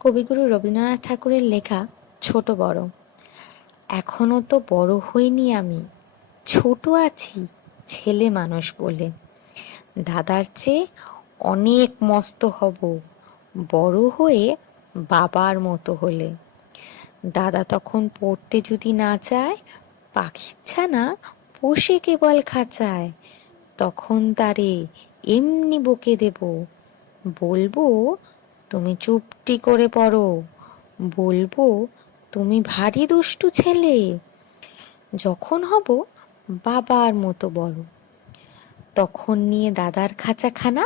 কবিগুরু রবীন্দ্রনাথ ঠাকুরের লেখা ছোট বড়। এখনো তো বড় হইনি আমি, ছোট আছি ছেলে মানুষ বলে। দাদার চেয়ে অনেক মস্ত হব বড় হয়ে বাবার মতো হলে। দাদা তখন পড়তে যদি না চায়, পাখির ছানা পোষে কেবল খাঁচায়, তখন তারে এমনি বকে দেব, বলবো তুমি চুপটি করে পড়ো, বলবো তুমি ভারী দুষ্টু ছেলে। যখন হব বাবার মতো বড়, তখন নিয়ে দাদার খাঁচাখানা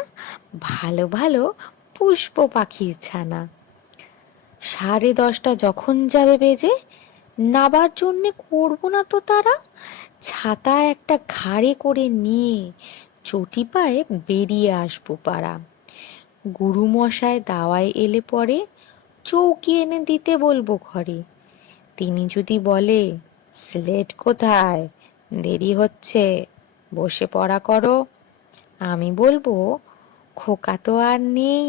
ভালো ভালো পুষ্প পাখির ছানা। 10:30 যখন যাবে বেজে, নাবার জন্যে করবো না তো তারা, ছাতা একটা ঘাড়ে করে নিয়ে চটি পায়ে বেরিয়ে আসবো পাড়া। গুরুমশায় দাওয়ায় এলে পরে চৌকি এনে দিতে বলবো ঘরে। তিনি যদি বলে স্লেট কোথায়, দেরি হচ্ছে, বসে পড়া করো, আমি বলবো খোকা তো আর নেই,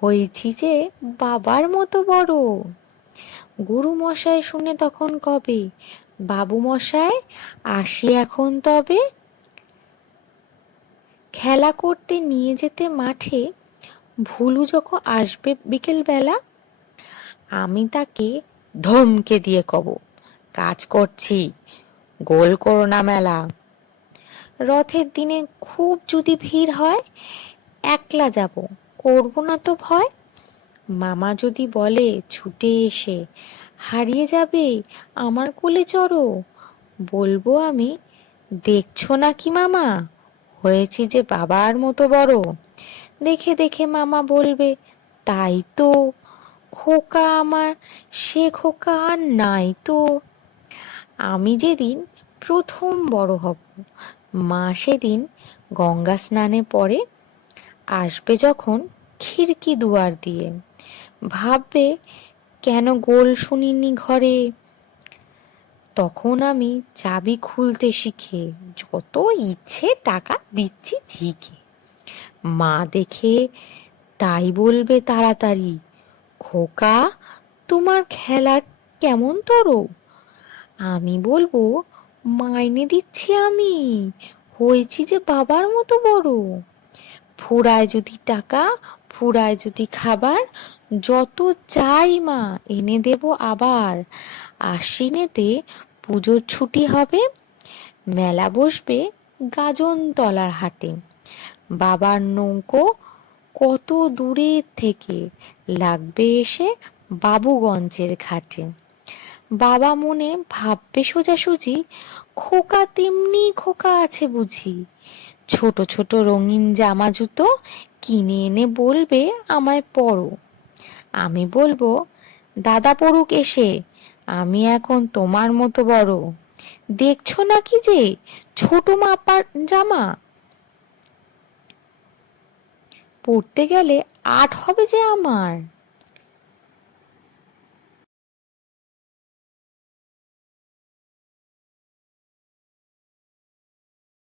হয়েছি যে বাবার মতো বড়। গুরু মশাই শুনে তখন কবে, বাবু মশাই আসি এখন তবে। খেলা করতে নিয়ে যেতে মাঠে ভুলু যখন আসবে বিকেল বেলা, আমি তাকে ধমকে দিয়ে কব, কাজ করছি, গোল করো না মেলা। রথের দিনে খুব যদি ভিড় হয়, একলা যাব, করব না তো ভয়। মামা যদি বলে ছুটে এসে, হারিয়ে যাবে আমার কোলে চড়ো, বলবো আমি, দেখছো না কি মামা, হয়েছি যে বাবার মতো বড়। দেখে দেখে মামা বলবে, তাই তো, খোকা আমার সে খোকা আর নাই তো। আমি যেদিন প্রথম বড় হব, মা সেদিন গঙ্গা স্নানে পরে আসবে যখন খিড়কি দুয়ার দিয়ে, ভাববে কেন গোল শুনিনি ঘরে। তখন আমি চাবি খুলতে শিখে যত ইচ্ছে টাকা দিচ্ছি ঝিকে। মা দেখে তাই বলবে তাড়াতাড়ি, খোকা তোমার খেলার কেমন তরো। আমি বলবো মাইনে দিচ্ছি আমি, হয়েছি যে বাবার মতো বড়। ফুরায় যদি টাকা, ফুরায় যদি খাবার, যত চাই মা এনে দেব আবার। আশ্বিনেতে পুজোর ছুটি হবে, মেলা বসবে গাজনতলার হাটে। বাবার নৌকো কত দূরের থেকে লাগবে এসে বাবুগঞ্জের ঘাটে। বাবা মনে ভাববে সোজাসুজি, খোকা তেমনি খোকা আছে বুঝি। ছোট ছোট রঙিন জামা জুতো কিনে এনে বলবে আমায় পরো। আমি বলবো দাদা পড়ুক এসে, আমি এখন তোমার মতো বড়। দেখছো না কি যে ছোট মাপার জামা, পড়তে গেলে 8 হবে যে আমার।